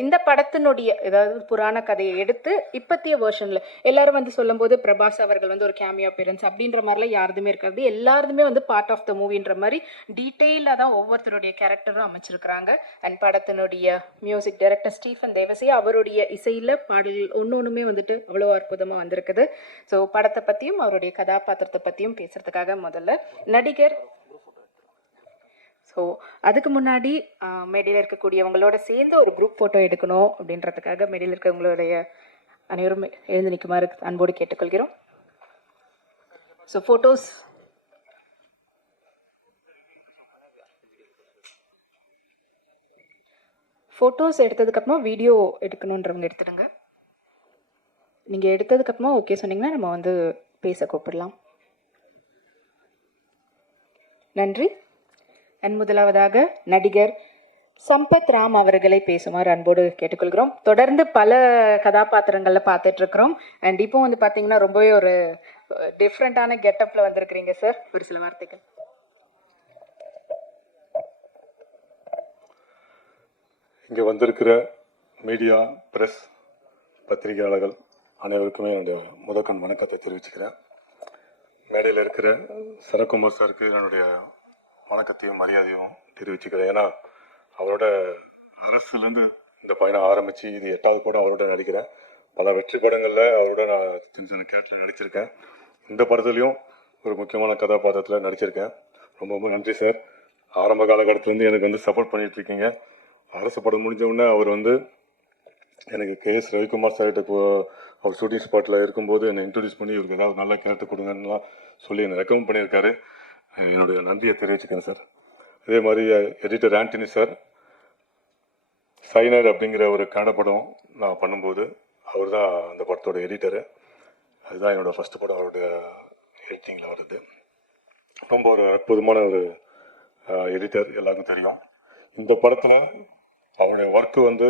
இந்த படத்தினுடைய ஏதாவது புராண கதையை எடுத்து இப்பத்திய வெர்ஷன்ல எல்லாரும் வந்து சொல்லும்போது பிரபாஸ் அவர்கள் வந்து ஒரு கேமியோ அப்பியரன்ஸ் அப்படின்ற மாதிரிலாம் யாருதுமே இருக்காது. எல்லாருமே வந்து பார்ட் ஆஃப் த மூவின்ற மாதிரி டீட்டெயிலாக தான் ஒவ்வொருத்தருடைய கேரக்டரும் அமைச்சிருக்கிறாங்க. அண்ட் படத்தினுடைய மியூசிக் டைரக்டர் ஸ்டீஃபன் தேவசி அவருடைய இசையில் பாடல் ஒன்னொன்றுமே வந்துட்டு அவ்வளோ அற்புதமாக வந்திருக்குது. ஸோ படத்தை பற்றியும் அவருடைய கதாபாத்திரத்தை பற்றியும் பேசுறதுக்காக முதல்ல நடிகர். ஸோ அதுக்கு முன்னாடி மேடையில் இருக்கக்கூடியவங்களோட சேர்ந்து ஒரு குரூப் ஃபோட்டோ எடுக்கணும் அப்படின்றதுக்காக மேடையில் இருக்கவங்களுடைய அனைவரும் எழுந்து நிற்குமாறு அன்போடு கேட்டுக்கொள்கிறோம். ஸோ ஃபோட்டோஸ் எடுத்ததுக்கப்புறமா வீடியோ எடுக்கணுன்றவங்க எடுத்துடுங்க. நீங்கள் எடுத்ததுக்கப்புறமா ஓகே சொன்னீங்கன்னா நம்ம வந்து பேச கூப்பிடலாம். நன்றி. அண்ட் முதலாவதாக நடிகர் சம்பத் ராம் அவர்களை பேசுமாறு அன்போடு கேட்டுக்கொள்கிறோம். தொடர்ந்து பல கதாபாத்திரங்கள்ல பார்த்துட்டு இருக்கிறோம். அண்ட் இப்போ வந்து பார்த்தீங்கன்னா ரொம்பவே ஒரு டிஃப்ரெண்டான கெட்டப்ல வந்திருக்கிறீங்க சார். ஒரு சில வார்த்தைகள். இங்கே வந்திருக்கிற மீடியா, பிரஸ், பத்திரிகையாளர்கள் அனைவருக்குமே என்னுடைய முதற்கண் வணக்கத்தை தெரிவிச்சுக்கிறேன். மேடையில் இருக்கிற சரத்குமார் சாருக்கு என்னுடைய வணக்கத்தையும் மரியாதையும் தெரிவிச்சுக்கிறேன். ஏன்னா அவரோட அரசுலேருந்து இந்த பயணம் ஆரம்பித்து இது 8வது படம் அவரோட நடிக்கிறேன். பல வெற்றி படங்களில் அவரோட நான் சின்ன சின்ன கேரக்டர் நடிச்சிருக்கேன். இந்த படத்துலையும் ஒரு முக்கியமான கதாபாத்திரத்தில் நடிச்சிருக்கேன். ரொம்ப ரொம்ப நன்றி சார். ஆரம்ப காலகட்டத்திலேருந்து எனக்கு வந்து சப்போர்ட் பண்ணிகிட்ருக்கீங்க. அரசு படம் முடிஞ்ச உடனே அவர் வந்து எனக்கு KS ரவிக்குமார் சார்கிட்ட இப்போ அவர் ஷூட்டிங் ஸ்பாட்டில் இருக்கும்போது என்னை இன்ட்ரடியூஸ் பண்ணி இவருக்கு ஏதாவது நல்ல கேரக்டர் கொடுங்கன்னுலாம் சொல்லி என்னை ரெக்கமெண்ட் பண்ணியிருக்காரு. என்னுடைய நன்றியை தெரிவிச்சுக்கிறேன் சார். அதே மாதிரி எடிட்டர் ஆண்டனி சார், சைனர் அப்படிங்கிற ஒரு கன்னட படம் நான் பண்ணும்போது அவர் தான் அந்த படத்தோட எடிட்டரு. அதுதான் என்னோடய ஃபஸ்ட்டு படம் அவருடைய எடிட்டிங்கில் வருது. ரொம்ப ஒரு அற்புதமான ஒரு எடிட்டர், எல்லாருக்கும் தெரியும். இந்த படத்தில் அவருடைய ஒர்க்கு வந்து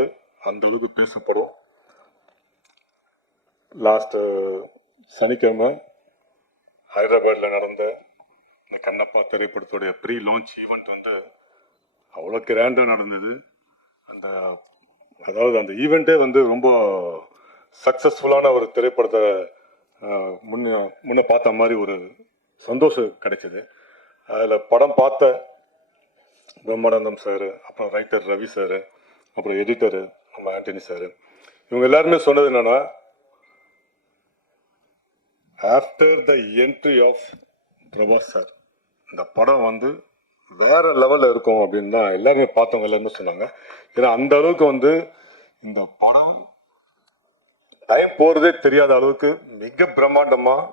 அந்த அளவுக்கு பேசப்படும். லாஸ்ட்டு சனிக்கிழமை ஹைதராபாத்தில் நடந்த இந்த கண்ணப்பா திரைப்படத்துடைய ப்ரீ லான்ச் ஈவெண்ட் வந்து அவ்வளோ கிராண்டாக நடந்தது. அதாவது அந்த ஈவெண்ட்டே வந்து ரொம்ப சக்ஸஸ்ஃபுல்லான ஒரு திரைப்படத்தை முன்ன பார்த்த மாதிரி ஒரு சந்தோஷம் கிடைச்சிது. அதில் படம் பார்த்த பிரம்மானந்தம் சார், அப்புறம் ரைட்டர் ரவி சார், அப்புறம் எடிட்டரு நம்ம ஆண்டனி சார், இவங்க எல்லாருமே சொன்னது என்னன்னா, after the entry of Prabhas sir இந்த படம் வந்து வேற லெவலில் இருக்கும் அப்படின்னு தான் எல்லாருமே பார்த்தவங்க எல்லாருமே சொன்னாங்க. ஏன்னா அந்த அளவுக்கு வந்து இந்த படம் டைம் போகிறதே தெரியாத அளவுக்கு மிக பிரம்மாண்டமாக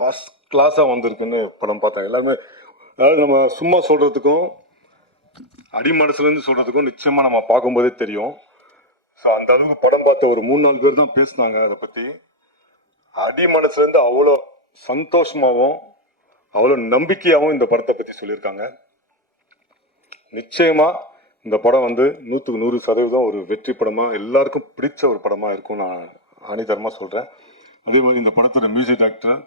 ஃபர்ஸ்ட் கிளாஸாக வந்திருக்குன்னு படம் பார்த்தாங்க எல்லாருமே. அதாவது நம்ம சும்மா சொல்கிறதுக்கும் அடிமனசுலேருந்து சொல்கிறதுக்கும் நிச்சயமாக நம்ம பார்க்கும்போதே தெரியும். ஸோ அந்த அளவுக்கு படம் பார்த்த ஒரு 3-4 பேர் தான் பேசினாங்க. அதை பற்றி அடிமனசுலேருந்து அவ்வளோ சந்தோஷமாகவும் அவ்வளோ நம்பிக்கையாகவும் இந்த படத்தை பற்றி சொல்லியிருக்காங்க. நிச்சயமாக இந்த படம் வந்து 100% ஒரு வெற்றி படமாக எல்லாருக்கும் பிடிச்ச ஒரு படமாக இருக்கும் நான் ஆணித்தரமாக சொல்கிறேன். அதே மாதிரி இந்த படத்தோட மியூசிக் டைரக்டர்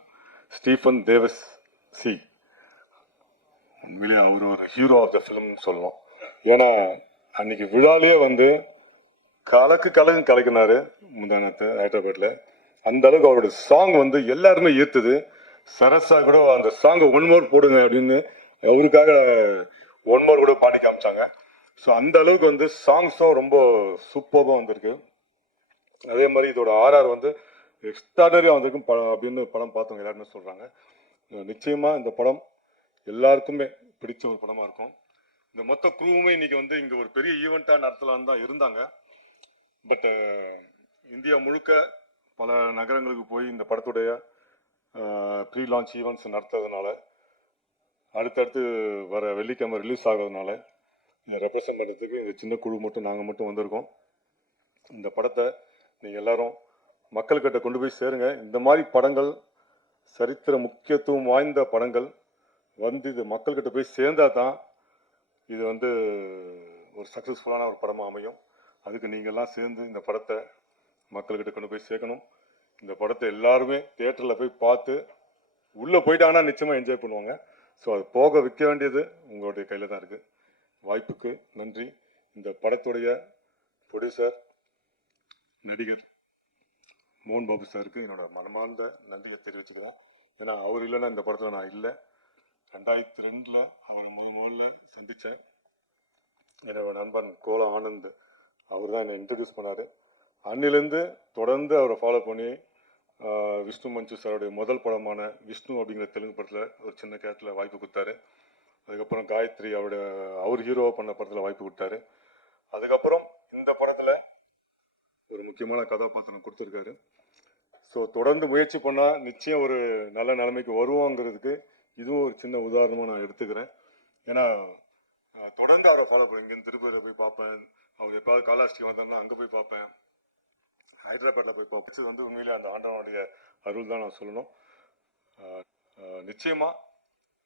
ஸ்டீஃபன் தேவசி, உண்மையிலேயே அவர் ஒரு ஹீரோ ஆஃப் த ஃபிலிம்னு சொல்லலாம். ஏன்னா அன்னைக்கு விழாலேயே வந்து கலக்குனாரு முந்தானத்து ஹைதராபாத்தில். அந்த அளவுக்கு அவரோட சாங் வந்து எல்லாருமே ஈர்த்துது. சரசா கூட அந்த சாங்கை 1 more போடுங்க அப்படின்னு அவருக்காக 1 more கூட பாடி காமிச்சாங்க. ஸோ அந்த அளவுக்கு வந்து சாங்ஸும் ரொம்ப சூப்பராக வந்திருக்கு. அதே மாதிரி இதோட RR வந்து எக்ஸ்ட்ராடனரியாக வந்திருக்கும் அப்படின்னு படம் பார்த்தவங்க எல்லாருமே சொல்கிறாங்க. நிச்சயமாக இந்த படம் எல்லாருக்குமே பிடிச்ச ஒரு படமாக இருக்கும். இந்த மொத்த குரூவுமே இன்னைக்கு வந்து இங்கே ஒரு பெரிய ஈவெண்ட்டாக நடத்தலான்னு தான் இருந்தாங்க. பட் இந்தியா முழுக்க பல நகரங்களுக்கு போய் இந்த படத்துடைய ப்ரீ லான்ச் ஈவெண்ட்ஸ் நடத்துறதுனால, அடுத்தடுத்து வர வெள்ளிக்கிழமை ரிலீஸ் ஆகிறதுனால இதை ரெப்ரசன்ட் பண்ணுறதுக்கு இந்த சின்ன குழு மட்டும் நாங்கள் மட்டும் வந்திருக்கோம். இந்த படத்தை நீங்கள் எல்லாரும் மக்கள்கிட்ட கொண்டு போய் சேருங்க. இந்த மாதிரி படங்கள், சரித்திர முக்கியத்துவம் வாய்ந்த படங்கள் வந்து இது மக்கள்கிட்ட போய் சேர்ந்தால் தான் இது வந்து ஒரு சக்ஸஸ்ஃபுல்லான ஒரு படமாக அமையும். அதுக்கு நீங்கள்லாம் சேர்ந்து இந்த படத்தை மக்கள்கிட்ட கொண்டு போய் சேர்க்கணும். இந்த படத்தை எல்லாருமே தியேட்டரில் போய் பார்த்து உள்ளே போயிட்டாங்கன்னா நிச்சயமாக என்ஜாய் பண்ணுவாங்க. ஸோ அது போக விற்க வேண்டியது உங்களுடைய கையில் தான் இருக்குது. வாய்ப்புக்கு நன்றி. இந்த படத்துடைய ப்ரொடியூசர் நடிகர் மோகன் பாபு சாருக்கு என்னோட மனமார்ந்த நன்றியை தெரிவிச்சுக்கிறேன். ஏன்னா அவர் இல்லைன்னா இந்த படத்தில் நான் இல்லை. 2002 அவரை முதல்ல சந்தித்தேன். என்னோட நண்பன் கோலா ஆனந்த் அவர் தான் என்னை இன்ட்ரடியூஸ் பண்ணார். அன்னிலேருந்து தொடர்ந்து அவரை ஃபாலோ பண்ணி விஷ்ணு மஞ்சு சாருடைய முதல் படமான விஷ்ணு அப்படிங்கிற தெலுங்கு படத்தில் ஒரு சின்ன கேரக்டரில் வாய்ப்பு கொடுத்தாரு. அதுக்கப்புறம் காயத்ரி அவர் ஹீரோவாக பண்ண படத்தில் வாய்ப்பு கொடுத்தாரு. அதுக்கப்புறம் இந்த படத்தில் ஒரு முக்கியமான கதாபாத்திரம் கொடுத்துருக்காரு. ஸோ தொடர்ந்து முயற்சி பண்ணால் நிச்சயம் ஒரு நல்ல நிலைமைக்கு வருவோங்கிறதுக்கு இதுவும் ஒரு சின்ன உதாரணமாக நான் எடுத்துக்கிறேன். ஏன்னா தொடர்ந்து அவரை ஃபாலோ பண்ணேன். இங்கேருந்து திருப்பதியில் போய் பார்ப்பேன், அவர் எப்பாவது காலாஸ்ட்ரி வந்தாருன்னா அங்கே போய் பார்ப்பேன், ஹைதராபாத்தில் போய் பார்ப்பேன். வந்து உண்மையிலே அந்த ஆண்டவனுடைய அருள் தான் நான் சொல்லணும். நிச்சயமாக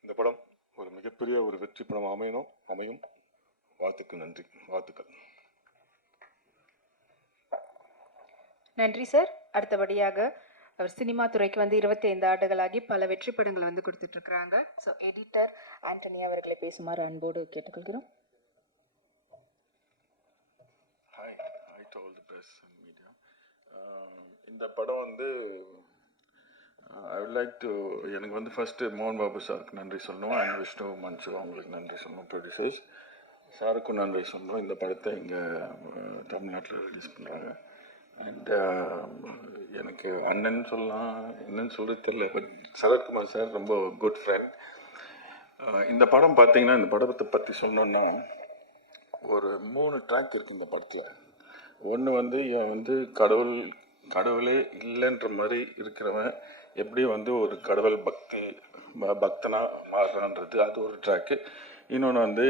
இந்த படம் ஒரு மிகப்பெரிய ஒரு வெற்றி படம் அமையும். வாழ்த்துக்கள். நன்றி சார். அடுத்தபடியாக அவர் சினிமா துறைக்கு வந்து 25 ஆண்டுகளாகி பல வெற்றி படங்களை வந்து கொடுத்துட்டு இருக்கிறாங்க. ஸோ எடிட்டர் ஆண்டனி அவர்களை பேசுமாறு அன்போடு கேட்டுக்கொள்கிறோம். Hi to all the press and media. இந்த படம் வந்து ஐ வுட் லைக் டு எனக்கு வந்து ஃபஸ்ட்டு மோகன் பாபு சாருக்கு நன்றி சொல்லணும், அண்ட் விஷ்ணு மஞ்சு அவங்களுக்கு நன்றி சொல்லணும், ப்ரொடியூசர்ஸ் சாருக்கும் நன்றி சொல்லணும். இந்த படத்தை இங்கே தமிழ்நாட்டில் ரிலீஸ் பண்ணுறாங்க. அண்ட் எனக்கு அண்ணன் சொல்லலாம், என்னன்னு சொல்கிறது தெரியல, பட் சரத்குமார் சார் ரொம்ப குட் ஃப்ரெண்ட். இந்த படம் பார்த்தீங்கன்னா, இந்த படத்தை பற்றி சொன்னோன்னா ஒரு 3 ட்ராக் இருக்குது இந்த படத்தில். ஒன்று வந்து இவன் வந்து கடவுளே இல்லைன்ற மாதிரி இருக்கிறவன் எப்படி வந்து ஒரு கடவுள் பக்தனாக மாறுறான்றது அது ஒரு ட்ராக்கு. இன்னொன்று வந்து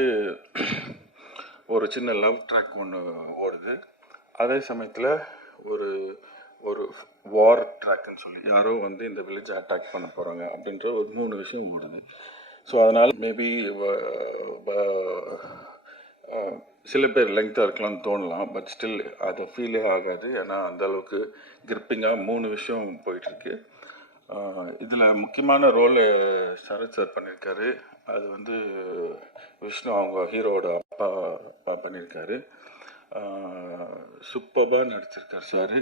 ஒரு சின்ன லவ் ட்ராக் ஒன்று ஓடுது. அதே சமயத்தில் ஒரு ஒரு வார் ட்ராக்குன்னு சொல்லி யாரோ வந்து இந்த வில்லேஜை அட்டாக் பண்ண போகிறாங்க அப்படின்ற ஒரு 3 விஷயம் ஓடுது. ஸோ அதனால் மேபி சில பேர் லெங்க்த்தாக இருக்கலாம்னு தோணலாம், பட் ஸ்டில் அது ஃபீலே ஆகாது. ஏன்னா அந்தளவுக்கு கிரிப்பிங்காக 3 விஷயம் போயிட்டுருக்கு. இதில் முக்கியமான ரோல் சரத் சார் பண்ணியிருக்காரு. அது வந்து விஷ்ணு அவங்க ஹீரோவோட அப்பா பண்ணியிருக்காரு. சூப்பராக நடிச்சிருக்கார் சார்.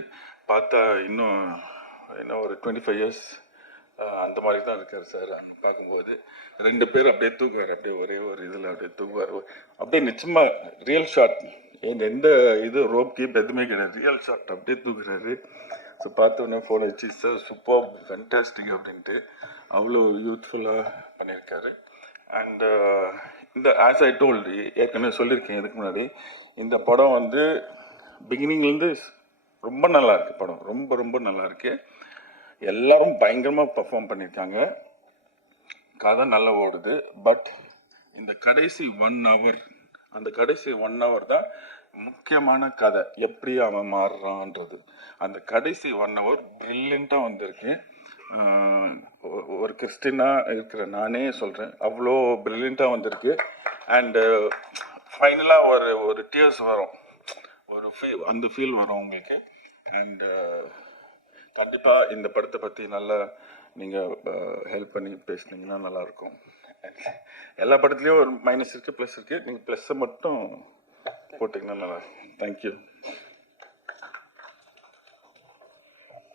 பார்த்தா இன்னும் ஒரு 25 இயர்ஸ் அந்த மாதிரி தான் இருக்கார் சார். அங்கே பார்க்கும்போது 2 பேர் அப்படியே தூக்குவார், அப்படியே ஒரே ஒரு இதில் அப்படியே தூக்குவார். அப்படியே நிச்சயமாக ரியல் ஷாட், எந்த இது ரோப் கீப் எதுவுமே கிடையாது, ரியல் ஷாட் அப்படியே தூக்குறாரு. ஸோ பார்த்தோன்னே ஃபோன் வச்சு சார் சூப்பர் ஃபென்டாஸ்டிக் அப்படின்ட்டு அவ்வளோ யூத்ஃபுல்லாக பண்ணியிருக்காரு. அண்டு இந்த ஆஸ் ஐ டோல்டு ஏற்கனவே சொல்லியிருக்கேன் இதுக்கு முன்னாடி, இந்த படம் வந்து பிகினிங்லேருந்து ரொம்ப நல்லா இருக்குது. படம் ரொம்ப ரொம்ப நல்லா இருக்குது. எல்லாரும் பயங்கரமாக பர்ஃபார்ம் பண்ணியிருக்காங்க. கதை நல்லா ஓடுது. பட் இந்த கடைசி 1 hour, அந்த கடைசி 1 hour தான் முக்கியமான கதை, எப்படி அவன் மாறுறான்றது. அந்த கடைசி 1 hour ப்ரில்லியண்ட்டாக வந்திருக்கு. ஒரு கிறிஸ்டினாக இருக்கிற நானே சொல்கிறேன், அவ்வளோ ப்ரில்லியண்ட்டாக வந்திருக்கு. அண்டு ஃபைனலாக ஒரு டியர்ஸ் வரும், அந்த ஃபீல் வரும் உங்களுக்கு. அண்டு கண்டிப்பாக இந்த படத்தை பற்றி நல்லா நீங்கள் ஹெல்ப் பண்ணி பேசுனீங்கன்னா நல்லாயிருக்கும். எல்லா படத்துலேயும் ஒரு மைனஸ் இருக்குது, ப்ளஸ் இருக்குது. நீங்கள் ப்ளஸ்ஸை மட்டும் போட்டிங்கன்னா நல்லாயிருக்கும். தேங்க்யூ.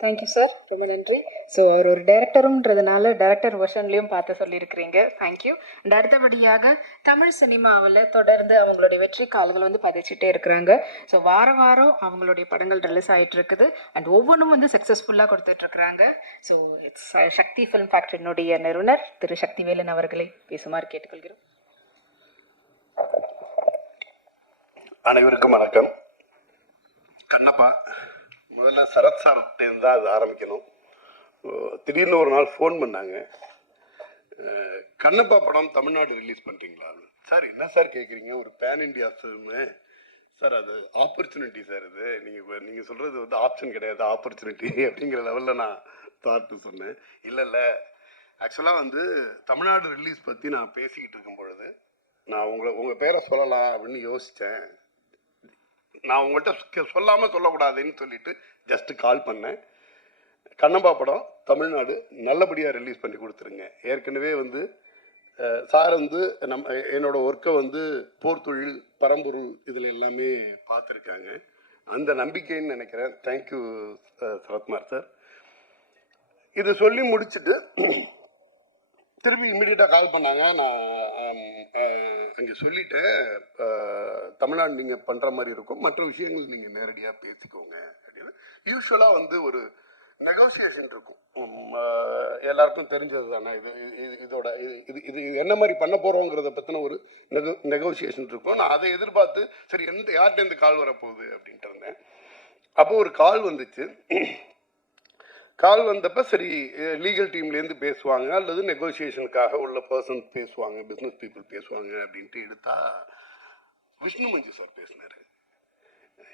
தேங்க்யூ சார், ரொம்ப நன்றி. ஸோ அவர் ஒரு டைரக்டருன்றதுனால டைரக்டர் வெர்ஷன்லேயும் பார்த்து சொல்லியிருக்கிறீங்க. தேங்க்யூ. அண்ட் அடுத்தபடியாக தமிழ் சினிமாவில் தொடர்ந்து அவங்களுடைய வெற்றி கால்கள் வந்து பதிச்சுட்டே இருக்கிறாங்க. ஸோ வாரம் அவங்களுடைய படங்கள் ரிலீஸ் ஆகிட்டு இருக்குது. அண்ட் ஒவ்வொன்றும் வந்து சக்ஸஸ்ஃபுல்லாக கொடுத்துட்ருக்குறாங்க. ஸோ இட்ஸ் சக்தி ஃபிலிம் ஃபேக்டரியினுடைய நிறுவனர் திரு சக்திவேலன் அவர்களை பேசுமாறு கேட்டுக்கொள்கிறோம். அனைவருக்கும் வணக்கம். கண்ணப்பா, முதல்ல சரத் சார்கிட்டேருந்து தான் அது ஆரம்பிக்கணும். திடீர்னு ஒரு நாள் ஃபோன் பண்ணாங்க, கண்ணப்பா படம் தமிழ்நாடு ரிலீஸ் பண்ணுறீங்களா சார்? என்ன சார் கேட்குறீங்க, ஒரு பேன் இண்டியா ஃபில்மு சார், அது ஆப்பர்ச்சுனிட்டி சார். இது நீங்கள் சொல்கிறது வந்து ஆப்ஷன் கிடையாது, ஆப்பர்ச்சுனிட்டி அப்படிங்கிற லெவலில் நான் பார்த்து சொன்னேன். இல்லை ஆக்சுவலாக வந்து தமிழ்நாடு ரிலீஸ் பற்றி நான் பேசிக்கிட்டு இருக்கும் பொழுது நான் உங்கள் பேரை சொல்லலாம் அப்படின்னு யோசித்தேன். நான் உங்கள்கிட்ட சொல்லாமல் சொல்லக்கூடாதுன்னு சொல்லிட்டு ஜஸ்ட்டு கால் பண்ணேன். கண்ணப்பா படம் தமிழ்நாடு நல்லபடியாக ரிலீஸ் பண்ணி கொடுத்துருங்க. ஏற்கனவே வந்து சார் வந்து என்னோடய ஒர்க்கை வந்து போர் தொழில், பரம்பொருள் இதில் எல்லாமே பார்த்துருக்காங்க. அந்த நம்பிக்கைன்னு நினைக்கிறேன். Thank you Sarathkumar sir. இதை சொல்லி முடிச்சுட்டு திருப்பி இம்மிடியட்டாக கால் பண்ணாங்க. நான் அங்கே சொல்லிட்டேன், தமிழ்நாடு நீங்கள் பண்ணுற மாதிரி இருக்கும், மற்ற விஷயங்கள் நீங்கள் நேரடியாக பேசிக்கோங்க அப்படின்னு. யூஸ்வலாக வந்து ஒரு நெகோசியேஷன் இருக்கும், எல்லாருக்கும் தெரிஞ்சது தானே. இதோட இது என்ன மாதிரி பண்ண போகிறோங்கிறத பற்றின ஒரு நெகோசியேஷன் இருக்கும். நான் அதை எதிர்பார்த்து சரி யார்கிட்டேருந்து கால் வரப்போகுது அப்படின்ட்டு இருந்தேன். அப்போ ஒரு கால் வந்துச்சு. கால் வந்தப்போ சரி லீகல் டீம்லேருந்து பேசுவாங்க அல்லது நெகோசியேஷனுக்காக உள்ள பர்சன் பேசுவாங்க, பிஸ்னஸ் பீப்புள் பேசுவாங்க அப்படின்ட்டு எடுத்தா விஷ்ணு மஞ்சு சார் பேசினார்.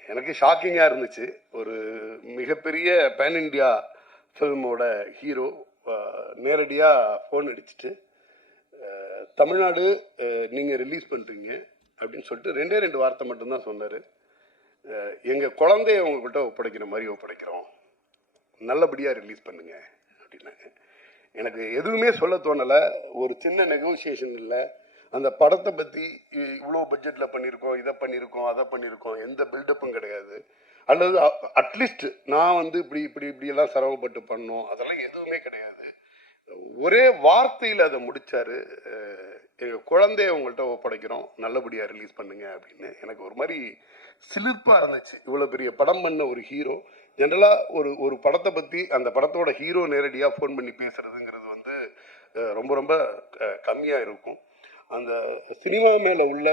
எனக்கு ஷாக்கிங்காக இருந்துச்சு. ஒரு மிகப்பெரிய பேன் இண்டியா ஃபில்மோட ஹீரோ நேரடியாக ஃபோன் அடிச்சுட்டு தமிழ்நாடு நீங்கள் ரிலீஸ் பண்ணுறீங்க அப்படின்னு சொல்லிட்டு ரெண்டு வார்த்தை மட்டும்தான் சொன்னார். எங்கள் குழந்தைய உங்கள்கிட்ட ஒப்படைக்கிற மாதிரி ஒப்படைக்கிறோம், நல்லபடியாக ரிலீஸ் பண்ணுங்க அப்படின்னாங்க. எனக்கு எதுவுமே சொல்ல தோணலை. ஒரு சின்ன நெகோசியேஷன் இல்லை. அந்த படத்தை பற்றி இவ்வளோ பட்ஜெட்டில் பண்ணியிருக்கோம், இதை பண்ணியிருக்கோம், அதை பண்ணியிருக்கோம், எந்த பில்டப்பும் கிடையாது. அல்லது அட்லீஸ்ட் நான் வந்து இப்படியெல்லாம் சிரமப்பட்டு பண்ணோம், அதெல்லாம் எதுவுமே கிடையாது. ஒரே வார்த்தையில் அதை முடித்தார். எங்கள் குழந்தைய உங்கள்கிட்ட ஒப்படைக்கிறோம், நல்லபடியாக ரிலீஸ் பண்ணுங்க அப்படின்னு. எனக்கு ஒரு மாதிரி சிலிர்ப்பாக இருந்துச்சு. இவ்வளோ பெரிய படம் பண்ண ஒரு ஹீரோ ஜென்ரலாக ஒரு படத்தை பற்றி அந்த படத்தோட ஹீரோ நேரடியாக ஃபோன் பண்ணி பேசுகிறதுங்கிறது வந்து ரொம்ப ரொம்ப கம்மியாக இருக்கும். அந்த சினிமா மேலே உள்ள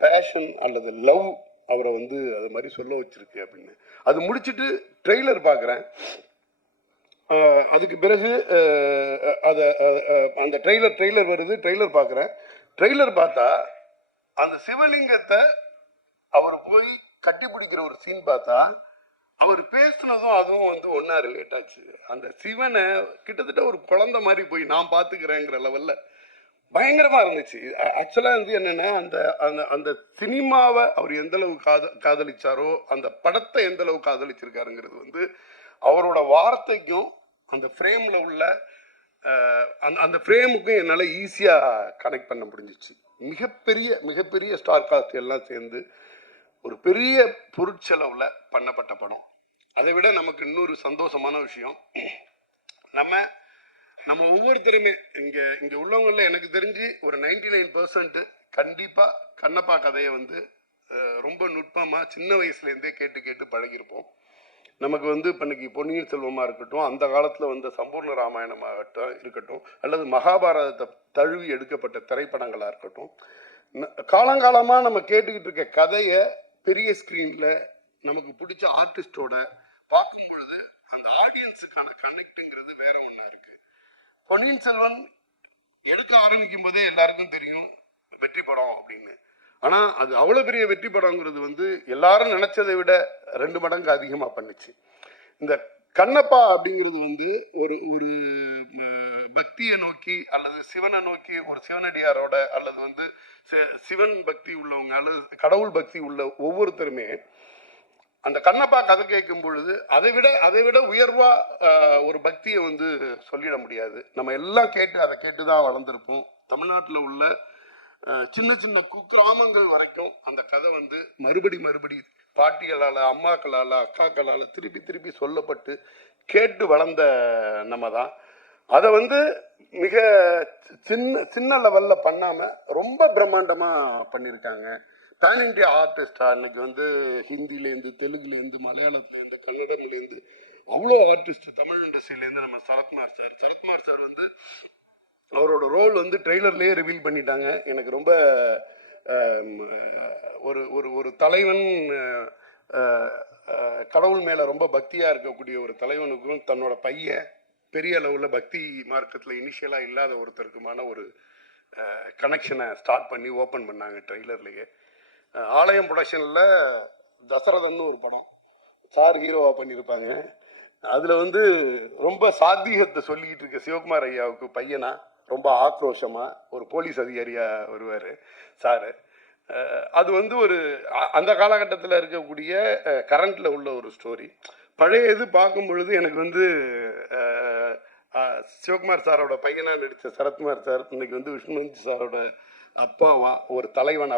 பேஷன் அல்லது லவ் அவரை வந்து அது மாதிரி சொல்ல வச்சிருக்கு அப்படின்னு. அது முடிச்சுட்டு ட்ரெய்லர் பார்க்குறேன். அதுக்கு பிறகு அந்த ட்ரெய்லர் வருது. ட்ரெய்லர் பார்க்குறேன். ட்ரெய்லர் பார்த்தா அந்த சிவலிங்கத்தை அவர் போய் கட்டி பிடிக்கிற ஒரு சீன் பார்த்தா அவர் பேசுனதும் அதுவும் வந்து ஒன்றா ரிலேட் ஆச்சு. அந்த சிவனை கிட்டத்தட்ட ஒரு குழந்தை மாதிரி போய் நான் பார்த்துக்கிறேங்கிற லெவலில் பயங்கரமாக இருந்துச்சு. ஆக்சுவலாக வந்து என்னென்னா அந்த அந்த அந்த சினிமாவை அவர் எந்தளவு காதலிச்சாரோ அந்த படத்தை எந்தளவு காதலிச்சிருக்காருங்கிறது வந்து அவரோட வார்த்தைக்கும் அந்த ஃப்ரேமில் உள்ள அந்த ஃப்ரேமுக்கும் என்னால் ஈஸியாக கனெக்ட் பண்ண முடிஞ்சிச்சு. மிகப்பெரிய ஸ்டார் காஸ்ட் எல்லாம் சேர்ந்து ஒரு பெரிய பொருட்செலவில் பண்ணப்பட்ட படம். அதை விட நமக்கு இன்னொரு சந்தோஷமான விஷயம், நம்ம ஒவ்வொருத்தருமே இங்கே உள்ளவங்களில் எனக்கு தெரிஞ்சு ஒரு 99% கண்டிப்பாக கண்ணப்பா கதையை வந்து ரொம்ப நுட்பமாக சின்ன வயசுலேருந்தே கேட்டு பழகிருப்போம். நமக்கு வந்து இப்போ இன்னைக்கு பொன்னியின் செல்வமாக இருக்கட்டும், அந்த காலத்தில் வந்த சம்பூர்ண ராமாயணமாகட்டும் இருக்கட்டும், அல்லது மகாபாரதத்தை தழுவி எடுக்கப்பட்ட திரைப்படங்களாக இருக்கட்டும், காலங்காலமாக நம்ம கேட்டுக்கிட்டு இருக்க கதையை பெரிய ஸ்க்ரீனில் நமக்கு பிடிச்ச ஆர்டிஸ்டோட பார்க்கும் பொழுது அந்த ஆடியன்ஸுக்கான கனெக்டுங்கிறது வேற ஒன்றா இருக்கு. பொன்னியின் செல்வன் எடுக்க ஆரம்பிக்கும் போதே எல்லாருக்கும் தெரியும் வெற்றி படம் அப்படின்னு. ஆனால் அது அவ்வளோ பெரிய வெற்றி படங்கிறது வந்து எல்லாரும் நினைச்சதை விட 2 மடங்கு அதிகமாக பண்ணுச்சு. இந்த கண்ணப்பா அப்படிங்கிறது வந்து ஒரு பக்தியை நோக்கி அல்லது சிவனை நோக்கி ஒரு சிவனடியாரோட அல்லது வந்து சிவன் பக்தி உள்ளவங்க அல்லது கடவுள் பக்தி உள்ள ஒவ்வொருத்தருமே அந்த கண்ணப்பா கதை கேட்கும் பொழுது அதை விட உயர்வா ஒரு பக்தியை வந்து சொல்லிட முடியாது. நம்ம எல்லாம் அதை கேட்டுதான் வளர்ந்துருப்போம். தமிழ்நாட்டில் உள்ள சின்ன குக்கிராமங்கள் வரைக்கும் அந்த கதை வந்து மறுபடி பாட்டிகளால், அம்மாக்களால், அக்காக்களால் திருப்பி சொல்லப்பட்டு கேட்டு வளர்ந்த நம்ம தான். அதை வந்து மிக சின்ன லெவலில் பண்ணாமல் ரொம்ப பிரம்மாண்டமாக பண்ணியிருக்காங்க. பேன் இண்டியா ஆர்டிஸ்டா இன்னைக்கு வந்து ஹிந்திலேருந்து, தெலுங்குலேருந்து, மலையாளத்துலேருந்து, கன்னடம்லேருந்து அவ்வளோ ஆர்டிஸ்ட் தமிழ் இண்டஸ்ட்ரியிலேருந்து நம்ம சரத்குமார் சார் வந்து அவரோட ரோல் வந்து ட்ரெய்லர்லேயே ரிவீல் பண்ணிட்டாங்க. எனக்கு ரொம்ப ஒரு தலைவன், கடவுள் மேலே ரொம்ப பக்தியாக இருக்கக்கூடிய ஒரு தலைவனுக்கும் தன்னோட பையன் பெரிய அளவில் பக்தி மார்க்கத்தில் இனிஷியலாக இல்லாத ஒருத்தருக்குமான ஒரு கனெக்ஷனை ஸ்டார்ட் பண்ணி ஓப்பன் பண்ணாங்க ட்ரெய்லர்லேயே. ஆலயம் ப்ரொடக்ஷனில் தசரதன்னு ஒரு படம் சார் ஹீரோவாக பண்ணியிருப்பாங்க. அதில் வந்து ரொம்ப சாத்வீகத்தை சொல்லிக்கிட்டு இருக்க சிவகுமார் ஐயாவுக்கு பையனா ரொம்ப ஆக்ரோஷமாக ஒரு போலீஸ் அதிகாரியாக வருவார் சார். அது வந்து ஒரு அந்த காலகட்டத்தில் இருக்கக்கூடிய கரண்ட்டில் உள்ள ஒரு ஸ்டோரி. பழைய இது பார்க்கும் பொழுது எனக்கு வந்து சிவகுமார் சாரோட பையனாக நடித்த சரத்குமார் சார் இன்னைக்கு வந்து விஷ்ணு சாரோட அப்பாவா, ஒரு தலைவனா,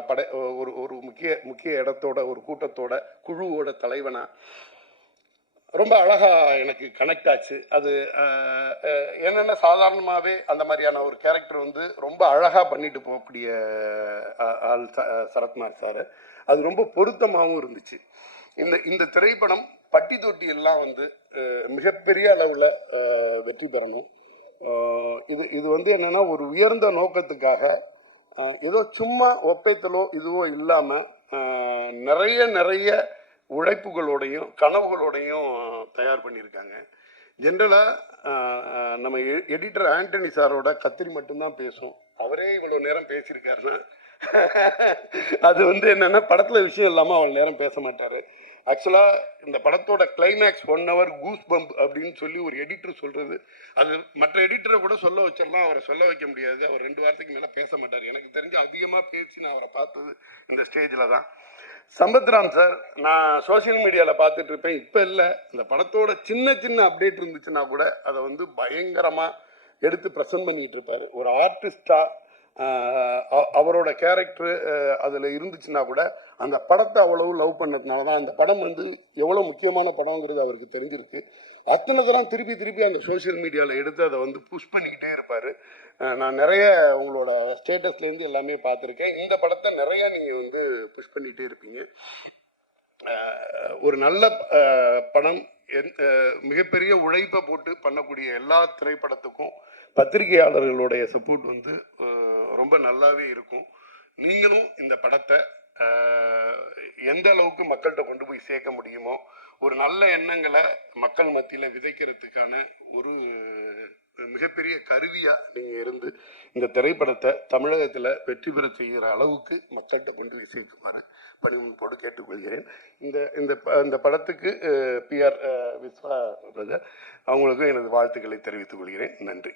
ஒரு ஒரு முக்கிய முக்கிய இடத்தோட, ஒரு கூட்டத்தோட, குழுவோட தலைவனா ரொம்ப அழகா எனக்கு கனெக்ட் ஆச்சு. அது என்னென்ன சாதாரணமாகவே அந்த மாதிரியான ஒரு கேரக்டர் வந்து ரொம்ப அழகாக பண்ணிட்டு போகக்கூடிய ஆள் சரத்குமார் சார். அது ரொம்ப பொருத்தமாகவும் இருந்துச்சு. இந்த இந்த திரைப்படம் பட்டி தொட்டி எல்லாம் வந்து மிகப்பெரிய அளவில் வெற்றி பெறணும். இது இது வந்து என்னென்னா ஒரு உயர்ந்த நோக்கத்துக்காக ஏதோ சும்மா ஒப்பைத்தலோ இதுவோ இல்லாமல் நிறைய நிறைய உழைப்புகளோடையும் கனவுகளோடையும் தயார் பண்ணியிருக்காங்க. ஜென்ரலாக நம்ம எடிட்டர் ஆண்டனி சாரோட கத்திரி மட்டும்தான் பேசும். அவரே இவ்வளோ நேரம் பேசியிருக்காருன்னா அது வந்து என்னென்னா படத்தில் விஷயம் இல்லாமல் அவ்வளோ நேரம் பேச மாட்டார். ஆக்சுவலாக இந்த படத்தோட கிளைமேக்ஸ் 1 hour கூஸ் பம்ப் அப்படின்னு சொல்லி ஒரு எடிட்டர் சொல்கிறது, அது மற்ற எடிட்டரை கூட சொல்ல வச்சிடலாம், அவரை சொல்ல வைக்க முடியாது. அவர் 2 வாரத்துக்கு மேலே பேச மாட்டார். எனக்கு தெரிஞ்சு அதிகமாக பேசி நான் அவரை பார்த்தது இந்த ஸ்டேஜில் தான். சம்பத்ராம் சார் நான் சோசியல் மீடியாவில் பார்த்துட்டு இருப்பேன், இப்போ இல்லை. இந்த படத்தோட சின்ன சின்ன அப்டேட் இருந்துச்சுன்னா கூட அதை வந்து பயங்கரமாக எடுத்து ப்ரெசென்ட் பண்ணிகிட்டு இருப்பார். ஒரு ஆர்டிஸ்டாக அவரோட கேரக்டரு அதில் இருந்துச்சுன்னா கூட அந்த படத்தை அவ்வளவு லவ் பண்ணதுனால தான் அந்த படம் வந்து எவ்வளோ முக்கியமான படங்கிறது அவருக்கு தெரிஞ்சிருக்கு. அத்தனை தரம் திருப்பி திருப்பி அந்த சோசியல் மீடியாவில் எடுத்து அதை வந்து புஷ் பண்ணிக்கிட்டே இருப்பார். நான் நிறைய உங்களோட ஸ்டேட்டஸ்லேருந்து எல்லாமே பார்த்துருக்கேன். இந்த படத்தை நிறையா நீங்கள் வந்து புஷ் பண்ணிகிட்டே இருப்பீங்க. ஒரு நல்ல படம் மிகப்பெரிய உழைப்பை போட்டு பண்ணக்கூடிய எல்லா திரைப்படத்துக்கும் பத்திரிகையாளர்களுடைய சப்போர்ட் வந்து ரொம்ப நல்லாவே இருக்கும். நீங்களும் இந்த படத்தை எந்த அளவுக்கு மக்கள்கிட்ட கொண்டு போய் சேர்க்க முடியுமோ, ஒரு நல்ல எண்ணங்களை மக்கள் மத்தியில் விதைக்கிறதுக்கான ஒரு மிகப்பெரிய கருவியாக நீங்கள் இருந்து இந்த திரைப்படத்தை தமிழகத்தில் வெற்றி பெற செய்கிற அளவுக்கு மக்கள்கிட்ட கொண்டு போய் சேர்க்குமாறு பணிவோடு கேட்டுக்கொள்கிறேன். இந்த படத்துக்கு PR விஸ்வா பிரதர் அவங்களுக்கும் எனது வாழ்த்துக்களை தெரிவித்துக் கொள்கிறேன். நன்றி.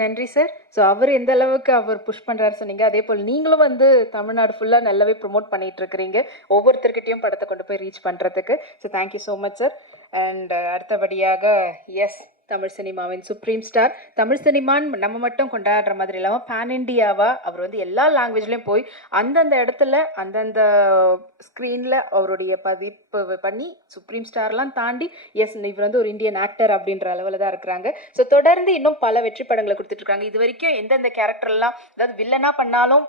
நன்றி சார். ஸோ அவர் எந்த அளவுக்கு அவர் புஷ் பண்ணுறாரு சொன்னீங்க, அதே போல் நீங்களும் வந்து தமிழ்நாடு ஃபுல்லாக நல்லாவே ப்ரொமோட் பண்ணிகிட்டு இருக்கிறீங்க ஒவ்வொருத்தர்கிட்டையும் படத்தை கொண்டு போய் ரீச் பண்ணுறதுக்கு. So thank you so much sir. And அடுத்தபடியாக தமிழ் சினிமாவின் சுப்ரீம் ஸ்டார், தமிழ் சினிமான்னு நம்ம மட்டும் கொண்டாடுற மாதிரி இல்லாமல் பேன் இண்டியாவாக அவர் வந்து எல்லா லாங்குவேஜ்லேயும் போய் அந்தந்த இடத்துல அந்தந்த ஸ்க்ரீனில் அவருடைய பதிப்பு பண்ணி சுப்ரீம் ஸ்டார்லாம் தாண்டி இவர் வந்து ஒரு இந்தியன் ஆக்டர் அப்படின்ற அளவில் தான் இருக்கிறாங்க. ஸோ தொடர்ந்து இன்னும் பல வெற்றி படங்களை கொடுத்துட்ருக்காங்க. இது வரைக்கும் எந்தெந்த கேரக்டர்லாம், அதாவது வில்லனாக பண்ணாலும்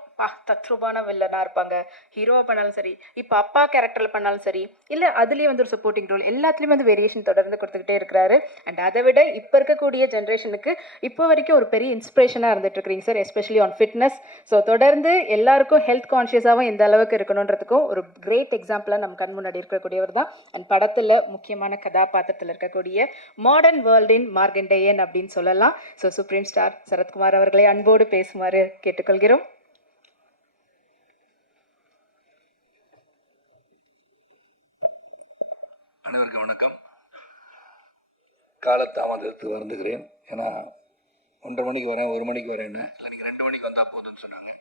தத்ரூபான வில்லனாக இருப்பாங்க, ஹீரோவாக பண்ணாலும் சரி, இப்போ அப்பா கேரக்டரில் பண்ணாலும் சரி, இல்லை அதுலேயே வந்து ஒரு சப்போர்ட்டிங் ரோல், எல்லாத்துலேயுமே வந்து வேரியேஷன் தொடர்ந்து கொடுத்துக்கிட்டே இருக்கிறாரு. அண்ட் அதை விட இப்போ இருக்கக்கூடிய ஜென்ரேஷனுக்கு இப்போ வரைக்கும் ஒரு பெரிய இன்ஸ்பிரேஷனாக இருந்துட்டு இருக்கிறீங்க sir, especially on fitness. So தொடர்ந்து எல்லாருக்கும் ஹெல்த் கான்ஷியஸாகவும் எந்த அளவுக்கு இருக்கணுன்றதுக்கும் ஒரு கிரேட் எக்ஸாம்பிளாக நம்ம கண் முன்னாடி இருக்கக்கூடியவர் தான். அண்ட் படத்தில் முக்கியமான கதாபாத்திரத்தில் இருக்கக்கூடிய மாடர்ன் வேர்ல்டின் மார்கண்டேயன் அப்படின்னு சொல்லலாம். ஸோ சுப்ரீம் ஸ்டார் சரத்குமார் அவர்களை அன்போடு பேசுமாறு கேட்டுக்கொள்கிறோம். அனைவருக்கும் வணக்கம். காலத்தாமதத்துக்கு வருந்துகிறேன். ஏன்னா 1:30 மணிக்கு வரேன், 1 மணிக்கு வரேன்னு, இல்லை நீங்கள் 2 மணிக்கு வந்தால் போதும்னு சொன்னாங்க.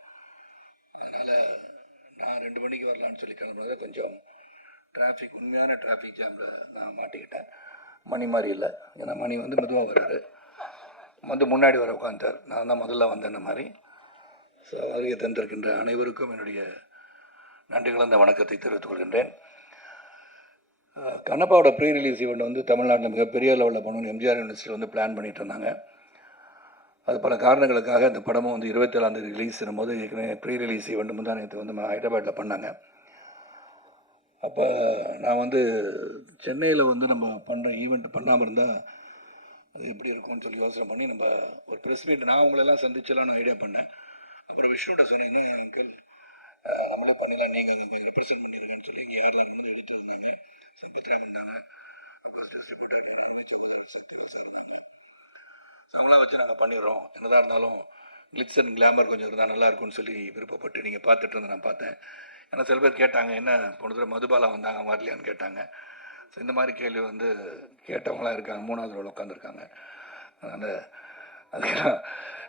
அதனால் நான் 2 மணிக்கு வரலான்னு சொல்லி கிளம்புறது கொஞ்சம் டிராஃபிக், உண்மையான டிராஃபிக் ஜாமில் நான் மாட்டிக்கிட்டேன். மணி மாதிரி இல்லை, ஏன்னா மணி வந்து மெதுவாக வர்றாரு, வந்து முன்னாடி வர உட்காந்துட்டார், நான் தான் முதல்ல வந்தேன்ன மாதிரி. ஸோ வருகை தந்திருக்கின்ற அனைவருக்கும் என்னுடைய நன்றி கலந்த வணக்கத்தை தெரிவித்துக் கொள்கின்றேன். கண்ணப்பாவோட ப்ரீ ரிலீஸ் ஈவெண்ட் வந்து தமிழ்நாட்டில் மிகப்பெரிய லெவலில் பண்ணணும்னு எம்ஜிஆர் யூனிவர்சிட்டியில் வந்து பிளான் பண்ணிகிட்டு இருந்தாங்க. அது பல காரணங்களுக்காக இந்த படமும் வந்து 27ஆம் தேதி ரிலீஸ் பண்ணும்போது ஏற்கனவே ப்ரீ ரிலீஸ் ஈவெண்ட் முந்தானத்து வந்து ஹைதராபாத்தில் பண்ணாங்க. அப்போ நான் வந்து சென்னையில் வந்து நம்ம பண்ணுற ஈவெண்ட் பண்ணாமல் இருந்தால் அது எப்படி இருக்கும்னு சொல்லி யோசனை பண்ணி நம்ம ஒரு ப்ரெஸ் மீட் நான் அவங்களெல்லாம் சந்திச்செல்லாம் நான் ஐடியா பண்ணேன். அப்புறம் விஷ்ணுகிட்ட சொன்னீங்க, அங்கிள் நம்மளே பண்ணலாம், நீங்கள் ரெப்ரசென்ட் பண்ணிடுங்கன்னு சொல்லி இங்கே யார் தான் வந்து எடுத்து இருந்தாங்க. சம்பித்ராம் இருந்தாங்க, அப்புறம் டிஸ்ட்ரிபியூட்டர் சக்திவேல் சார் இருந்தாங்க. ஸோ அவங்களாம் வச்சு நாங்கள் பண்ணிடுறோம், என்னதான் இருந்தாலும் கிளிட்ஸ் அண்ட் கிளாமர் கொஞ்சம் இருந்தால் நல்லாயிருக்கும்னு சொல்லி விருப்பப்பட்டு நீங்கள் பார்த்துட்டு இருந்தேன். நான் பார்த்தேன். ஏன்னா சில பேர் கேட்டாங்க, என்ன போன தடவை மதுபாலா வந்தாங்க வரலையான்னு கேட்டாங்க. ஸோ இந்த மாதிரி கேள்வி வந்து கேட்டவங்களாம் இருக்காங்க, 3வது ரோல் உட்காந்துருக்காங்க. அதனால் அதுக்கெல்லாம்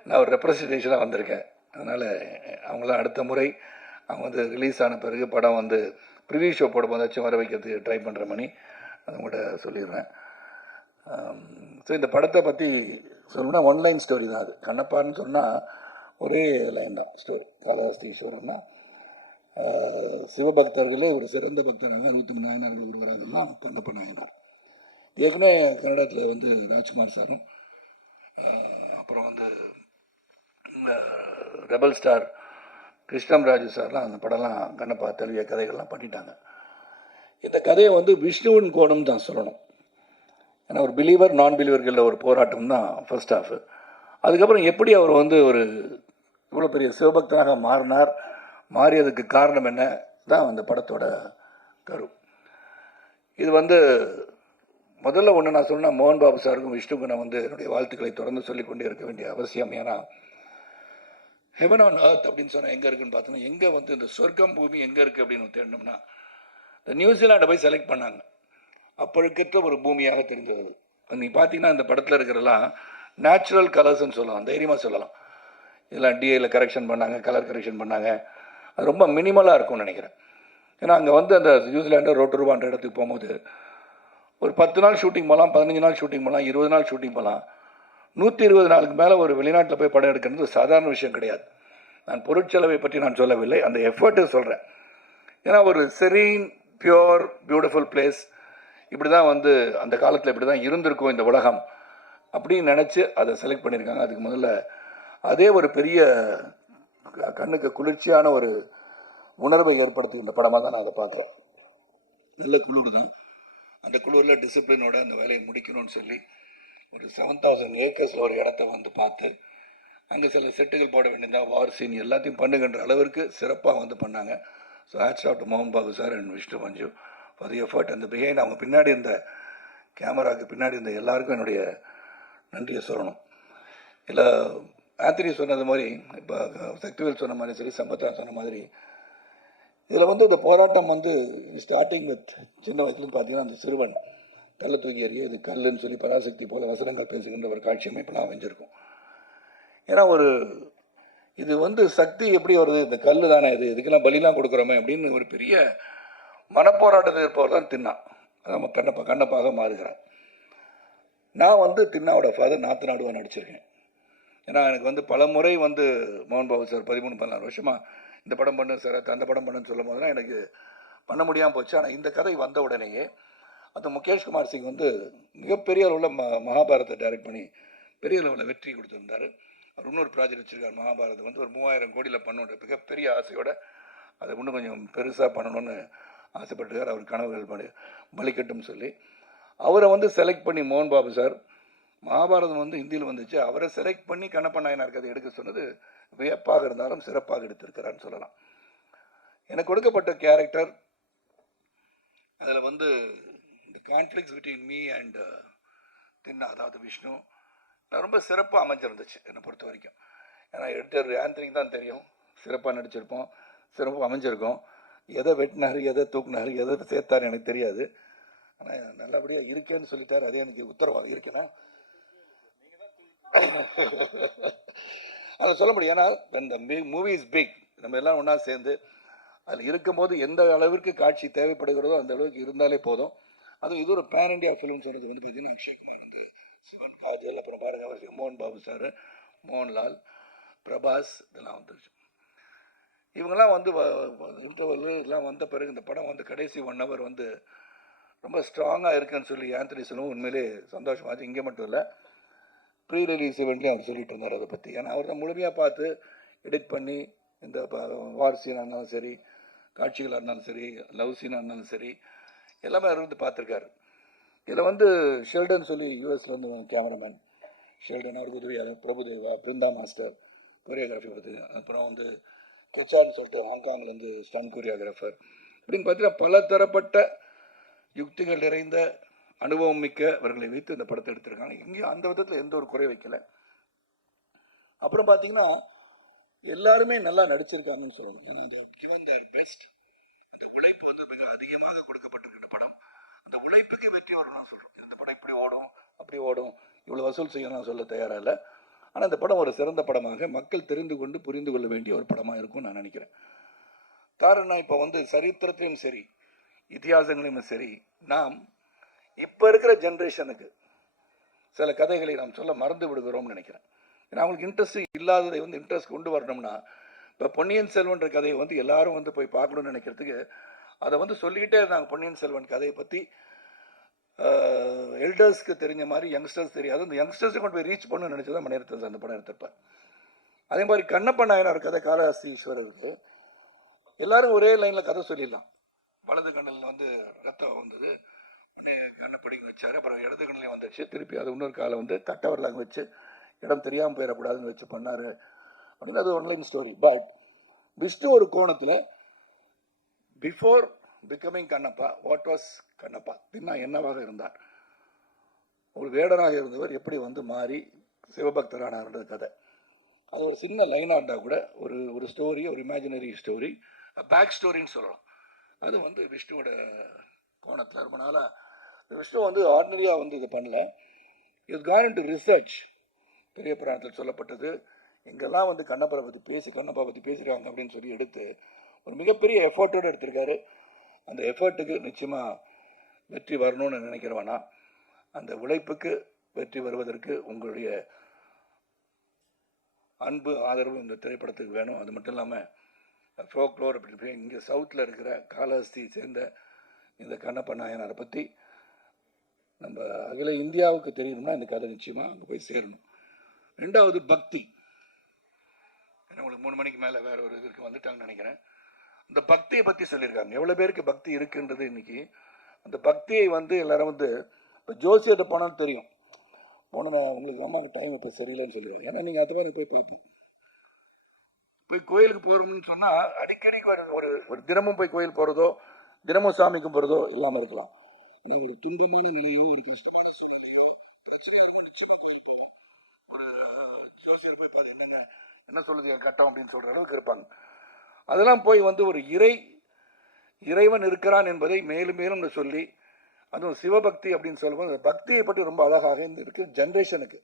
நான் ஒரு ரெப்ரஸன்டேஷனாக வந்திருக்கேன். அதனால் அவங்களாம் அடுத்த முறை அவங்க வந்து ரிலீஸ் ஆன பிறகு படம் வந்து ப்ரிவியூ ஷோ போடும்போதாச்சும் வர வைக்கிறதுக்கு ட்ரை பண்ணுற மணி அதை உங்கள்கிட்ட சொல்லிடுறேன். ஸோ இந்த படத்தை பற்றி சொல்லணும்னா ஒன்லைன் ஸ்டோரி தான் அது. கண்ணப்பான்னு சொன்னால் ஒரே லைன் தான் ஸ்டோரி. காளஹஸ்தி ஈஸ்வரன்னா சிவபக்தர்களே ஒரு சிறந்த பக்தராக 63 நாயனார்கள் ஒருவராகலாம் கண்ணப்ப நாயனார். ஏற்கனவே கன்னடத்தில் வந்து ராஜ்குமார் சாரும் அப்புறம் வந்து ரெபல் ஸ்டார் கிருஷ்ணம் ராஜு சார்லாம் அந்த படம்லாம் கண்ணப்பா தழுவிய கதைகள்லாம் பண்ணிட்டாங்க. இந்த கதையை வந்து விஷ்ணுவின் கோணம் தான் சொல்லணும். ஏன்னா ஒரு பிலீவர் நான் பிலீவர்களில் ஒரு போராட்டம் தான் ஃபர்ஸ்ட் ஹாஃப். அதுக்கப்புறம் எப்படி அவர் வந்து ஒரு இவ்வளோ பெரிய சிவபக்தனாக மாறியதுக்கு காரணம் என்ன தான் அந்த படத்தோட கரு. இது வந்து முதல்ல ஒன்று நான் சொன்னால் மோகன் பாபு சாருக்கும் விஷ்ணுக்கும் நான் வந்து என்னுடைய வாழ்த்துக்களை தொடர்ந்து சொல்லிக் கொண்டே இருக்க வேண்டிய அவசியம். ஏன்னா ஹெவன் ஆன் அர்த் அப்படின்னு சொன்னால் எங்கே இருக்குன்னு பார்த்தோன்னா, எங்கே வந்து இந்த சொர்க்கம் பூமி எங்கே இருக்குது அப்படின்னு தேடினோம்னா இந்த நியூசிலாண்டை போய் செலக்ட் பண்ணாங்க. அப்பழுக்கற்ற ஒரு பூமியாக தெரிந்தது. நீ பார்த்தீங்கன்னா இந்த படத்தில் இருக்கிறலாம் நேச்சுரல் கலர்ஸ்ன்னு சொல்லலாம், தைரியமாக சொல்லலாம். இதெல்லாம் டிஏயில் கரெக்ஷன் பண்ணாங்க, கலர் கரெக்ஷன் பண்ணாங்க. அது ரொம்ப மினிமலாக இருக்கும்னு நினைக்கிறேன். ஏன்னா அங்கே வந்து அந்த நியூசிலாண்டு ரோட்டருவான்ற இடத்துக்கு போகும்போது ஒரு 10 நாள் ஷூட்டிங் போகலாம், 15 நாள் ஷூட்டிங் போகலாம், 20 நாள் ஷூட்டிங் போகலாம். 120 நாளுக்கு மேலே ஒரு வெளிநாட்டில் போய் படம் எடுக்கிறது சாதாரண விஷயம் கிடையாது. நான் பொருட்செலவை பற்றி நான் சொல்லவில்லை, அந்த எஃபர்ட்டு சொல்கிறேன். ஏன்னா ஒரு செரீன் பியூர் பியூட்டிஃபுல் பிளேஸ் இப்படி தான் வந்து அந்த காலத்தில் இப்படி தான் இருந்திருக்கும் இந்த உலகம் அப்படின்னு நினச்சி அதை செலக்ட் பண்ணியிருக்காங்க. அதுக்கு முதல்ல அதே ஒரு பெரிய கண்ணுக்கு குளிர்ச்சியான ஒரு உணர்வை ஏற்படுத்தி இந்த படமாக தான் நான் அதை பார்க்குறேன். நல்ல குளிர் தான். அந்த குளிரில் டிசிப்ளினோட அந்த வேலையை முடிக்கணும்னு சொல்லி ஒரு 7000 ஏக்கர்ஸில் ஒரு இடத்த வந்து பார்த்து அங்கே சில செட்டுகள் போட வேண்டியதாக வார் சீன் எல்லாத்தையும் பண்ணுகின்ற அளவிற்கு சிறப்பாக வந்து பண்ணாங்க. ஸோ ஹேட்ஸ் ஆஃப் டு மோகன் Babu sir and Vishnu Manju for the effort. அந்த பிஹைண்ட் அவங்க பின்னாடி இருந்த கேமராவுக்கு பின்னாடி இருந்த எல்லாருக்கும் என்னுடைய நன்றியை சொல்லணும். இல்லை ஆந்திரி சொன்னது மாதிரி, இப்போ சக்திவேல் சொன்ன மாதிரி சரி, சம்பத்ரா சொன்ன மாதிரி, இதில் வந்து இந்த போராட்டம் வந்து ஸ்டார்டிங் வித் சின்ன வயசுலேருந்து பார்த்தீங்கன்னா அந்த சிறுவன் கல்லை தூக்கி எறிய இது கல்லுன்னு சொல்லி பராசக்தி போல வசனங்கள் பேசுகின்ற ஒரு காட்சி அமைப்பெல்லாம் அமைஞ்சிருக்கும். ஏன்னா ஒரு இது வந்து சக்தி எப்படி வருது, இந்த கல் தானே இது, இதுக்கெல்லாம் பலிலாம் கொடுக்குறோமே அப்படின்னு ஒரு பெரிய மனப்போராட்டத்தில் இருப்பவர் தான் தின்னா. நம்ம கண்ணப்பாக மாறுகிறார். நான் வந்து தின்னாவோட ஃபாதர் நாத்து நாடுவாக நடிச்சிருக்கேன். ஏன்னா எனக்கு வந்து பல முறை வந்து மோகன் பாபு சார் 13-14 வருஷமாக இந்த படம் பண்ணு சார், அந்த படம் பண்ணுன்னு சொல்லும் போதெல்லாம் எனக்கு பண்ண முடியாமல் போச்சு. ஆனால் இந்த கதை வந்த உடனேயே அந்த முகேஷ் குமார் சிங் வந்து மிகப்பெரிய அளவில் மகாபாரத்தை டைரக்ட் பண்ணி பெரிய அளவில் வெற்றி கொடுத்துருந்தார். அவர் இன்னொரு ப்ராஜெக்ட் வச்சுருக்கார். மகாபாரதம் வந்து ஒரு 3000 கோடியில் பண்ணணுன்ற மிகப்பெரிய ஆசையோட அதை இன்னும் கொஞ்சம் பெருசாக பண்ணணும்னு ஆசைப்பட்டுருக்கார். அவர் கனவுகள் பலிக்கட்டும் சொல்லி அவரை வந்து செலக்ட் பண்ணி மோகன் பாபு சார் மகாபாரதம் வந்து ஹிந்தியில் வந்துச்சு, அவரை செலக்ட் பண்ணி கண்ணப்ப நாயனார் கதை எடுக்க சொன்னது வியப்பாக இருந்தாலும் சிறப்பாக எடுத்திருக்கிறான்னு சொல்லலாம். எனக்கு கொடுக்கப்பட்ட கேரக்டர் அதில் வந்து இந்த கான்ஃப்ளிக்ஸ் பிட்வீன் மீ அண்ட் தின்னா, அதாவது விஷ்ணு, ரொம்ப சிறப்பாக அமைஞ்சிருந்துச்சு என்னை பொறுத்த வரைக்கும். ஏன்னா எடிட்டர் ஆந்தனிக்கு தான் தெரியும், சிறப்பாக நடிச்சிருப்போம், சிறப்பாக அமைஞ்சிருக்கோம். எதை வெட்டினார், எதை தூக்குனார், எதை சேர்த்தார் எனக்கு தெரியாது. ஆனால் நல்லபடியாக இருக்கேன்னு சொல்லிட்டார். அதே எனக்கு உத்தரவாதம் இருக்கேன்னா அதை சொல்ல முடியும். ஏன்னா இந்த மூவி இஸ் பிக், நம்ம எல்லாம் ஒன்றா சேர்ந்து அதில் இருக்கும்போது எந்த அளவிற்கு காட்சி தேவைப்படுகிறதோ அந்த அளவுக்கு இருந்தாலே போதும். அதுவும் இது ஒரு பேன் இண்டியா ஃபிலிம் சொன்னது வந்து பார்த்தீங்கன்னா அக்ஷய்குமார், இந்த சிவன், காஜல், அப்புறம் பாருங்க அவர் மோகன் பாபு சார், மோகன்லால், பிரபாஸ், இதெல்லாம் வந்துருச்சு. இவங்கெல்லாம் வந்து இன்டர்வல் இதெல்லாம் வந்த பிறகு இந்த படம் வந்து கடைசி 1 hour வந்து ரொம்ப ஸ்ட்ராங்காக இருக்குன்னு சொல்லி ஆந்தனி சொல்லவும் உண்மையிலே சந்தோஷமாச்சு. இங்கே மட்டும் இல்லை, ப்ரீ ரிலீஸ் இவெண்ட்லேயும் அவர் சொல்லிட்டு இருந்தார் அதை பற்றி. ஏன்னா அவர் தான் முழுமையாக பார்த்து எடிட் பண்ணி இந்த வார் சீனாக இருந்தாலும் சரி, காட்சிகளாக இருந்தாலும் சரி, லவ் சீனாக இருந்தாலும் சரி, எல்லாமே அவர் வந்து பார்த்துருக்காரு. இதில் வந்து ஷெல்டன் சொல்லி யூஎஸில் வந்து கேமராமேன் ஷெல்டன், அவருக்கு உதவியாளர் பிரபுதேவா, பிருந்தா மாஸ்டர் கொரியோகிராஃபி பார்த்து, அப்புறம் வந்து கிச்சான்னு சொல்லிட்டு ஹாங்காங்லேருந்து ஸ்டன் கொரியோகிராஃபர், அப்படின்னு பார்த்தீங்கன்னா பல தரப்பட்ட யுக்திகள் நிறைந்த அனுபவம் மிக்க அவர்களை வைத்து இந்த படத்தை எடுத்திருக்காங்க. இங்கேயும் அந்த விதத்தில் எந்த ஒரு குறை வைக்கல. அப்புறம் பார்த்தீங்கன்னா எல்லாருமே நல்லா நடிச்சிருக்காங்கன்னு சொல்லணும். ஏன்னா அந்த கிவன் தேர் பெஸ்ட், அந்த உழைப்பு வந்து மிக அதிகமாக கொடுக்கப்பட்டிருக்கிற படம். அந்த உழைப்புக்கு வெற்றி வரும் நான் சொல்கிறேன். இந்த படம் இப்படி ஓடும், அப்படி ஓடும், இவ்வளோ வசூல் செய்யணும் நான் சொல்ல தயாராக இல்லை. ஆனால் இந்த படம் ஒரு சிறந்த படமாக மக்கள் தெரிந்து கொண்டு புரிந்து கொள்ள வேண்டிய ஒரு படமாக இருக்கும்னு நான் நினைக்கிறேன். காரணம் இப்போ வந்து சரித்திரத்திலையும் சரி, இதிகாசங்களையும் சரி, நாம் இப்போ இருக்கிற ஜென்ரேஷனுக்கு சில கதைகளை நாம் சொல்ல மறந்து விடுகிறோம்னு நினைக்கிறேன். ஏன்னா அவங்களுக்கு இன்ட்ரெஸ்ட் இல்லாததை வந்து இன்ட்ரெஸ்ட் கொண்டு வரணும்னா, இப்போ பொன்னியின் செல்வன்ற கதையை வந்து எல்லாரும் வந்து போய் பார்க்கணும்னு நினைக்கிறதுக்கு அதை வந்து சொல்லிக்கிட்டே இருந்தாங்க. பொன்னியின் செல்வன் கதையை பற்றி எல்டர்ஸ்க்கு தெரிஞ்ச மாதிரி யங்ஸ்டர்ஸ் தெரியாது. அந்த யங்ஸ்டர்ஸை கொண்டு போய் ரீச் பண்ணணும்னு நினச்சி தான் மணிரத்னம் அந்த படம் எடுத்திருப்பார். அதே மாதிரி கண்ணப்ப நாயனார் கதை காளஹஸ்தீஸ்வரருக்கு எல்லாரும் ஒரே லைனில் கதை சொல்லிடலாம். வலது கண்ணில் வந்து ரத்தம் வந்தது, உடனே கண்ணை பிடிங்க வச்சார், அப்புறம் இடது கண்ணிலையும் வந்துச்சு, திருப்பி அது இன்னொரு காலை வந்து கட்டவரலாங்க வச்சு இடம் தெரியாமல் போயிடக்கூடாதுன்னு வச்சு பண்ணார் அப்படின்னு அது ஒன்லைன் ஸ்டோரி. பட் விஷ்ணு ஒரு கோணத்தில் before becoming Kannappa, what was Kannappa அப்படின்னா என்னவாக இருந்தார், ஒரு வேடனாக இருந்தவர் எப்படி வந்து மாறி சிவபக்தரானார்ன்றது கதை. அது ஒரு சின்ன லைனாக இருந்தால் கூட ஒரு ஸ்டோரி, ஒரு இமேஜினரி ஸ்டோரி, பேக் ஸ்டோரின்னு சொல்லலாம். அது வந்து விஷ்ணுவோட கோணத்தில் ரொம்ப நாளாக விஷ்ணு வந்து ஆர்டினரியாக வந்து இது பண்ணல. Is Khan to research. பெரிய புராணத்தில் சொல்லப்பட்டது, எங்கெல்லாம் வந்து கண்ணப்பரை பற்றி கண்ணப்பா பற்றி பேசுகிறாங்க அப்படின்னு சொல்லி எடுத்து ஒரு மிகப்பெரிய எஃபர்ட்டோடு எடுத்திருக்காரு. அந்த எஃபர்ட்டுக்கு நிச்சயமாக வெற்றி வரணும்னு நினைக்கிறவனா, அந்த உழைப்புக்கு வெற்றி வருவதற்கு உங்களுடைய அன்பு ஆதரவு இந்த திரைப்படத்துக்கு வேணும். அது மட்டும் இல்லாமல் ஃபோக்லோர் அப்படி இங்கே சவுத்தில் இருக்கிற காளஹஸ்தியை சேர்ந்த இந்த கண்ணப்ப நாயனாரை பற்றி நம்ம அகில இந்தியாவுக்கு தெரியணும்னா இந்த கதை நிச்சயமாக அங்கே போய் சேரணும். ரெண்டாவது பக்தி. உங்களுக்கு 3 மணிக்கு மேலே வேற ஒரு இதுக்கு வந்துட்டாங்கன்னு நினைக்கிறேன். அந்த பக்தியை பற்றி சொல்லியிருக்காங்க. எவ்வளோ பேருக்கு பக்தி இருக்குன்றது இன்னைக்கு. அந்த பக்தியை வந்து எல்லாரும் வந்து இப்போ ஜோசியத்தை போனாலும் தெரியும். போனால் உங்களுக்கு அம்மாவுக்கு டைம் இப்போ சரியில்லைன்னு சொல்லிடுவாங்க. ஏன்னா நீங்கள் அது மாதிரி போய் பார்ப்போம். போய் கோயிலுக்கு போகிறோம்னு சொன்னால் அடிக்கடி ஒரு தினமும் போய் கோயில் போகிறதோ தினமும் சாமி கும்பிட்றதோ இல்லாமல் இருக்கலாம். ஒரு துன்பமான நிலையோ ஒரு கஷ்டமான சூழ்நிலையோ பிரச்சனையாக இருக்கும், நிச்சயமாக கோயில் போவோம். ஒரு ஜோசியர் போய் பார்த்து என்னங்க என்ன சொல்லுது என் கட்டம் அப்படின்னு சொல்கிற அளவுக்கு இருப்பாங்க. அதெல்லாம் போய் வந்து ஒரு இறைவன் இருக்கிறான் என்பதை மேலும் மேலும் சொல்லி, அதுவும் சிவபக்தி அப்படின்னு சொல்லும்போது பக்தியை பற்றி ரொம்ப அழகாக இருக்கு ஜென்ரேஷனுக்கு.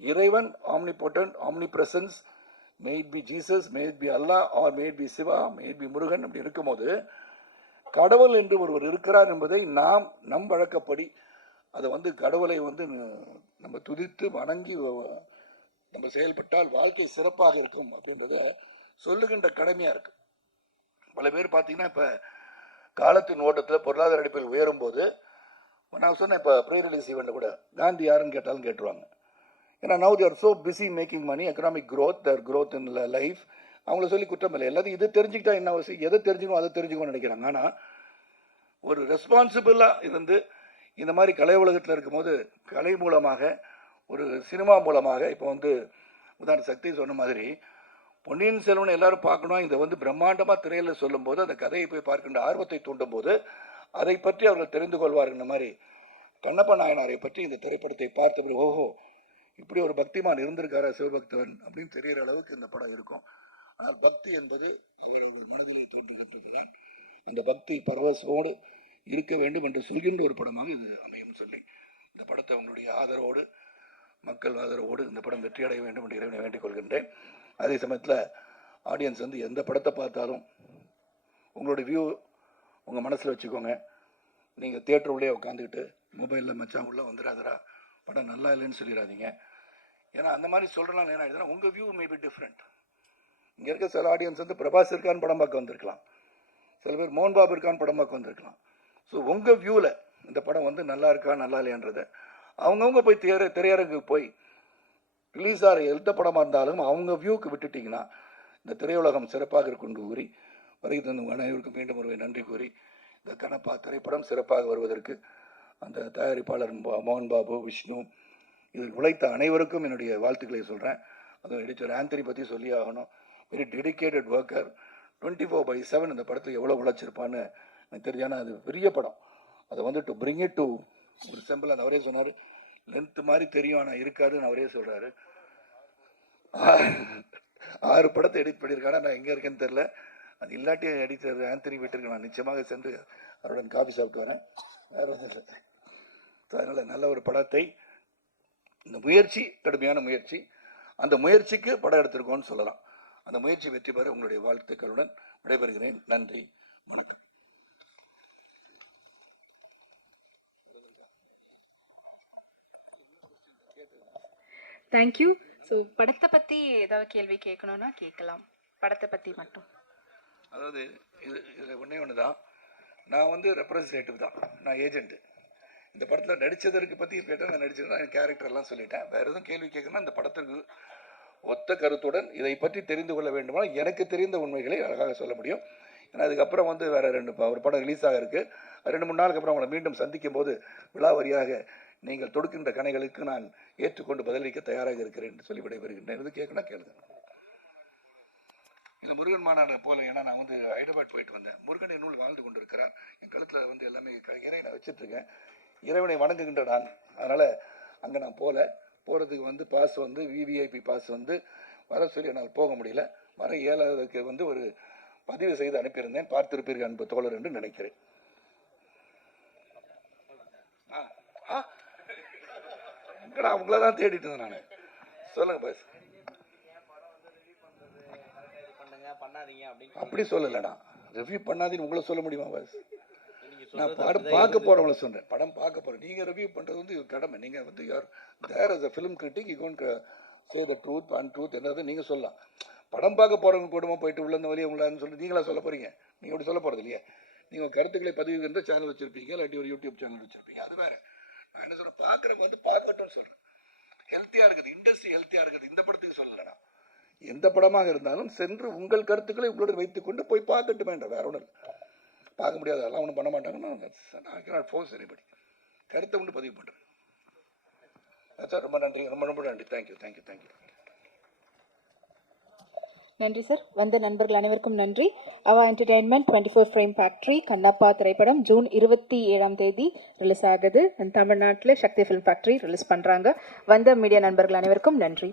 இறைவன் omnipotent, omnipresence, may it be Jesus, may it be Allah, or may it be Shiva, may it be Murugan அப்படி இருக்கும்போது கடவுள் என்று ஒருவர் இருக்கிறார் என்பதை நம் வழக்கப்படி அதை வந்து கடவுளை வந்து நம்ம துதித்து வணங்கி நம்ம செயல்பட்டால் வாழ்க்கை சிறப்பாக இருக்கும் அப்படின்றத சொல்லுகின்ற கடமையாக இருக்கு. பல பேர் பார்த்தீங்கன்னா இப்போ காலத்தின் ஓட்டத்தில் பொருளாதார அடிப்பில் உயரும் போது நான் சொன்னேன், இப்போ ப்ரீ ரிலீஸ் ஈவெண்ட்டில் கூட காந்தி யாருன்னு கேட்டாலும் கேட்டுருவாங்க. ஏன்னா now they are so busy making money, economic growth, their growth in life. அவங்கள சொல்லி குற்றம் இல்லை. எல்லாத்தையும் இது தெரிஞ்சுக்கிட்டா என்ன அவசியம், எதை தெரிஞ்சுக்கணும் அதை தெரிஞ்சுக்கணும்னு நினைக்கிறாங்க. ஆனால் ஒரு ரெஸ்பான்சிபிளாக இருந்து இந்த மாதிரி கலை உலகத்தில் இருக்கும்போது கலை மூலமாக ஒரு சினிமா மூலமாக இப்போ வந்து உதாரண சக்தி சொன்ன மாதிரி பொன்னியின் செல்வன் எல்லாரும் பார்க்கணும், இதை வந்து பிரம்மாண்டமாக திரையில் சொல்லும்போது அந்த கதையை போய் பார்க்கின்ற ஆர்வத்தை தூண்டும் போது அதை பற்றி அவர்கள் தெரிந்து கொள்வார்கள். இந்த மாதிரி கண்ணப்ப நாயனாரை பற்றி இந்த திரைப்படத்தை பார்த்தபடி ஓஹோ இப்படி ஒரு பக்திமான் இருந்திருக்காரா சிவபக்தவன் அப்படின்னு தெரிகிற அளவுக்கு இந்த படம் இருக்கும். ஆனால் பக்தி என்பது அவர்கள் மனதிலே தோன்றுகின்றதுதான். அந்த பக்தி பரவசோடு இருக்க வேண்டும் என்று சொல்கின்ற ஒரு படமாக இது அமையும் சொல்லி இந்த படத்தை உங்களுடைய ஆதரவோடு, மக்கள் ஆதரவோடு இந்த படம் வெற்றி அடைய வேண்டும் என்று இறைவனை வேண்டிக் கொள்கின்றேன். அதே சமயத்தில் ஆடியன்ஸ் வந்து எந்த படத்தை பார்த்தாலும் உங்களுடைய வியூ உங்கள் மனசில் வச்சுக்கோங்க. நீங்கள் தியேட்டர் உள்ளே உட்காந்துக்கிட்டு மொபைலில் மச்சான் உள்ளே வந்துடாதரா படம் நல்லா இல்லைன்னு சொல்லிடாதீங்க. ஏன்னா அந்த மாதிரி சொல்கிறனால என்ன ஆகிடுதுன்னா உங்கள் வியூ மே பி டிஃப்ரெண்ட். இங்கே இருக்க சில ஆடியன்ஸ் வந்து பிரபாஸ் இருக்கான்னு படம் பார்க்க வந்திருக்கலாம், சில பேர் மோகன் பாபு இருக்கான்னு படம் பார்க்க வந்திருக்கலாம். ஸோ உங்கள் வியூவில் இந்த படம் வந்து நல்லா இருக்கா நல்லா இல்லையான்றதை அவங்கவுங்க போய் திரையரங்குக்கு போய் ரிலீஸ் ஆகிற எந்த படமாக இருந்தாலும் அவங்க வியூவுக்கு விட்டுட்டிங்கன்னா இந்த திரையுலகம் சிறப்பாக இருக்குன்னு கூறி வருகை தந்து அனைவருக்கும் மீண்டும் ஒரு நன்றி கூறி இந்த கண்ணப்பா திரைப்படம் சிறப்பாக வருவதற்கு அந்த தயாரிப்பாளர் மோகன் பாபு, விஷ்ணு, இதில் உழைத்த அனைவருக்கும் என்னுடைய வாழ்த்துக்களை சொல்கிறேன். அதுவும் எடிட்டர் ஆந்தனி பற்றி சொல்லி ஆகணும். Very dedicated worker. 24/7 இந்த படத்தில் எவ்வளோ உழைச்சிருப்பான்னு எனக்கு தெரிஞ்சானா அது பெரிய படம். அதை வந்து டு பிரிங் இட் டு ஒரு சிம்பிள். அது அவரே சொன்னார், லென்த்து மாதிரி தெரியும் ஆனால் இருக்காதுன்னு அவரே சொல்கிறாரு. 6 படத்தை எடிட் பண்ணியிருக்காரு. நான் எங்கே இருக்கேன்னு தெரில. அது இல்லாட்டி எடிட்டர் ஆந்தனி வீட்டிற்கு நான் நிச்சயமாக சென்று அவருடன் காஃபி சாப்பிட்டு வரேன். வேறு ஒன்றும் இல்லை. அதனால் நல்ல ஒரு படத்தை, இந்த முயற்சி கடுமையான முயற்சி, அந்த முயற்சிக்கு படம் எடுத்திருக்கோன்னு சொல்லலாம். அந்த முயற்சி வெற்றி பெற உங்களுடைய வாழ்த்துக்களுடன் விடைபெறுகிறேன். நன்றி, வணக்கம். தேங்க்யூ. ஸோ படத்தை பற்றி ஏதாவது கேள்வி கேட்கணுன்னா கேட்கலாம். படத்தை பற்றி மட்டும். அதாவது இதில் ஒன்று தான், நான் வந்து ரெப்ரஸன்டேட்டிவ் தான், நான் ஏஜென்ட்டு. இந்த படத்தில் நடித்ததற்கு பற்றி கேட்டால் நான் நடிச்சிருந்தேன், என் கேரக்டர்லாம் சொல்லிட்டேன். வேறு எதுவும் கேள்வி கேட்கணும்னா இந்த படத்துக்கு ஒத்த கருத்துடன் இதை பற்றி தெரிந்து கொள்ள வேண்டுமானால் எனக்கு தெரிந்த உண்மைகளை அழகாக சொல்ல முடியும். ஏன்னா அதுக்கப்புறம் வந்து வேறு ஒரு படம் ரிலீஸ் ஆக இருக்குது. 2-3 நாளுக்கு அப்புறம் உங்களை மீண்டும் சந்திக்கும் போது விழாவரியாக நீங்கள் தொடுக்கின்ற கணைகளுக்கு நான் ஏற்றுக்கொண்டு பதிலளிக்க தயாராக இருக்கிறேன் என்று சொல்லி விடைபெறுகின்றேன். எது கேட்கணும் கேளுங்க. இல்லை முருகன் மாநாடு போல, ஏன்னா நான் வந்து ஹைதராபாத் போயிட்டு வந்தேன். முருகன் என்னுள் வாழ்ந்து கொண்டு இருக்கிறார். என் கழுத்தில் வந்து எல்லாமே இறைவனை வச்சுட்ருக்கேன். இறைவனை வணங்குகின்ற நான். அதனால் அங்கே நான் போகிறதுக்கு வந்து பாஸ் வந்து விவிஐபி பாஸ் வந்து வர சொல்லி என்னால் போக முடியல. வர 7வது வந்து ஒரு பதிவு செய்து அனுப்பியிருந்தேன். பார்த்திருப்பீர்கள் அன்பு தோழர் என்று நினைக்கிறேன். எங்கடா அவங்கள தான் தேடிட்டு இருந்தேன் நான். சொல்லுங்க பாஸ். அப்படி சொல்லலடா, ரிவ்யூ பண்ணாதீன்னு உங்களை சொல்ல முடியுமா பாஸ்? நான் படம் பார்க்க போறவங்கள சொல்றேன். படம் பார்க்க போறேன். நீங்க ரிவ்யூ பண்றது வந்து கடமை. நீங்க வந்து யார் தேர் as a film critic you can't say the truth and truth என்னது நீங்க சொல்லலாம். படம் பார்க்க போறவங்க கூடமா போயிட்டு உள்ள இந்த வழியை உங்களான்னு சொல்லி நீங்களா சொல்ல போறீங்க? நீங்க அப்படி சொல்ல போறது இல்லையா? நீங்க கருத்துக்களை பதிவுகின்ற சேனல் வச்சிருப்பீங்க, இல்லாட்டி ஒரு யூடியூப் சேனல் வச்சிருப்பீங்க, அது வேற. நான் என்ன சொல்றேன், பார்க்குறவங்க வந்து பார்க்கட்டும்னு சொல்றேன். ஹெல்த்தியா இருக்குது, இண்டஸ்ட்ரி ஹெல்த்தியா இருக்குது. இந்த படத்துக்கு சொல்லலடா, எந்த படமாக இருந்தாலும் சென்று உங்கள் கருத்துக்களை உங்களுடன் வைத்துக்கொண்டு போய் பார்க்கட்டுமே என்ற வேற ஒன்று பார்க்க முடியாது. அதெல்லாம் ஒன்றும் பண்ண மாட்டாங்கன்னா ஃபோர்ஸ் எனிபடி. கருத்தை கொண்டு பதிவு பண்ணுறேன். சார் ரொம்ப நன்றி, ரொம்ப நன்றி. தேங்க்யூ. நன்றி சார். வந்த நண்பர்கள் அனைவருக்கும் நன்றி. அவா என்டர்டெயின்மெண்ட் 24 ஃப்ரேம் ஃபேக்ட்ரி கண்ணப்பா திரைப்படம் ஜூன் 27 ரிலீஸ் ஆகுது. தமிழ்நாட்டில் சக்தி ஃபிலிம் ஃபேக்ட்ரி ரிலீஸ் பண்ணுறாங்க. வந்த மீடியா நண்பர்கள் அனைவருக்கும் நன்றி.